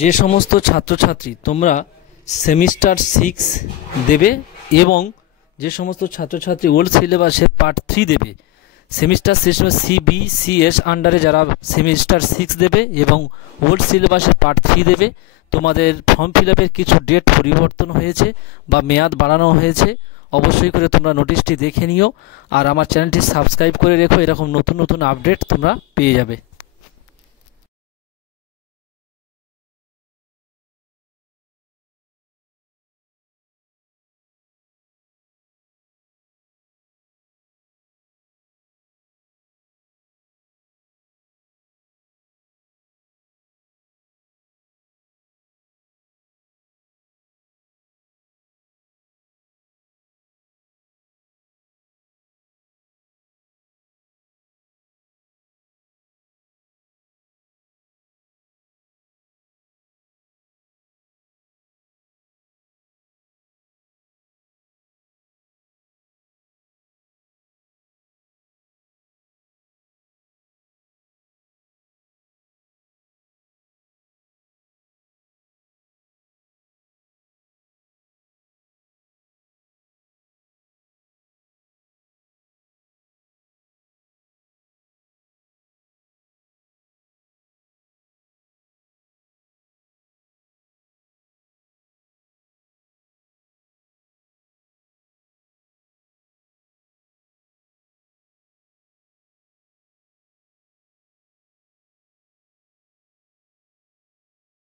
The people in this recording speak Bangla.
যে সমস্ত ছাত্রছাত্রী তোমরা সেমিস্টার 6 দেবে এবং যে সমস্ত ছাত্রছাত্রী ওল্ড সিলেবাসে পার্ট 3 দেবে, সেমিস্টার শেষে সিবিসিএস আন্ডারে যারা সেমিস্টার 6 দেবে এবং ওল্ড সিলেবাসে পার্ট 3 দেবে, তোমাদের ফর্ম ফিল আপের কিছু ডেট পরিবর্তন হয়েছে বা মেয়াদ বাড়ানো হয়েছে। অবশ্যই করে তোমরা নোটিশটি দেখে নিও আর আমার চ্যানেলটি সাবস্ক্রাইব করে রেখো, এরকম নতুন নতুন আপডেট তোমরা পেয়ে যাবে।